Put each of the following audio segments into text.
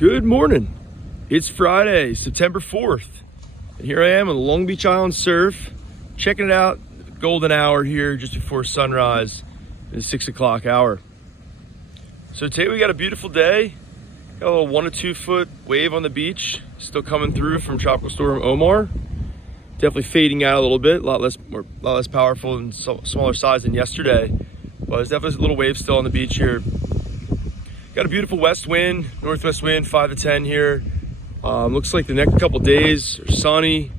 Good morning. It's Friday, September 4th. And here I am on the Long Beach Island Surf, checking it out, golden hour here just before sunrise, the 6 o'clock hour. So today we got a beautiful day. Got a little 1 to 2 foot wave on the beach, still coming through from Tropical Storm Omar. Definitely fading out a little bit, a lot less powerful and smaller size than yesterday. But there's definitely a little wave still on the beach here. Got a beautiful west wind, northwest wind, 5 to 10 here. Looks like the next couple days are sunny,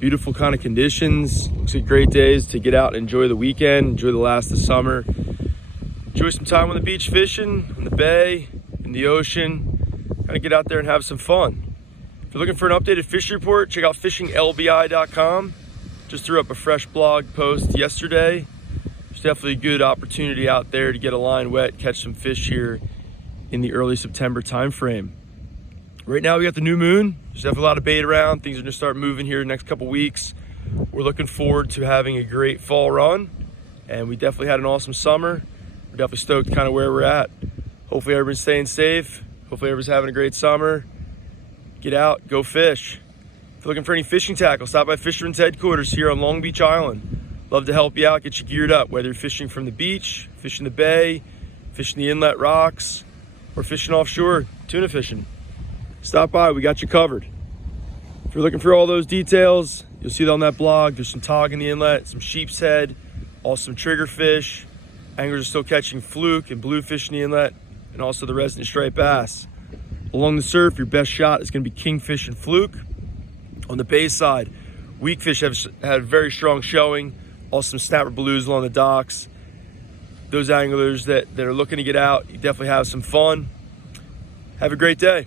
beautiful kind of conditions. Looks like great days to get out and enjoy the weekend, enjoy the last of summer. Enjoy some time on the beach fishing, in the bay, in the ocean. Kind of get out there and have some fun. If you're looking for an updated fishing report, check out fishinglbi.com. Just threw up a fresh blog post yesterday. There's definitely a good opportunity out there to get a line wet, catch some fish here in the early September time frame. Right now we got the new moon. There's definitely a lot of bait around. Things are gonna start moving here in the next couple weeks. We're looking forward to having a great fall run, and we definitely had an awesome summer. We're definitely stoked kind of where we're at. Hopefully everybody's staying safe. Hopefully everybody's having a great summer. Get out, go fish. If you're looking for any fishing tackle, stop by Fisherman's Headquarters here on Long Beach Island. Love to help you out, get you geared up, whether you're fishing from the beach, fishing the bay, fishing the inlet rocks, or fishing offshore, tuna fishing. Stop by, we got you covered. If you're looking for all those details, you'll see that on that blog. There's some tog in the inlet, some sheep's head, also some trigger fish. Anglers are still catching fluke and bluefish in the inlet, and also the resident striped bass. Along the surf, your best shot is going to be kingfish and fluke. On the bay side, weak fish have had a very strong showing. Also some snapper blues along the docks. Those anglers that are looking to get out, you definitely have some fun. Have a great day.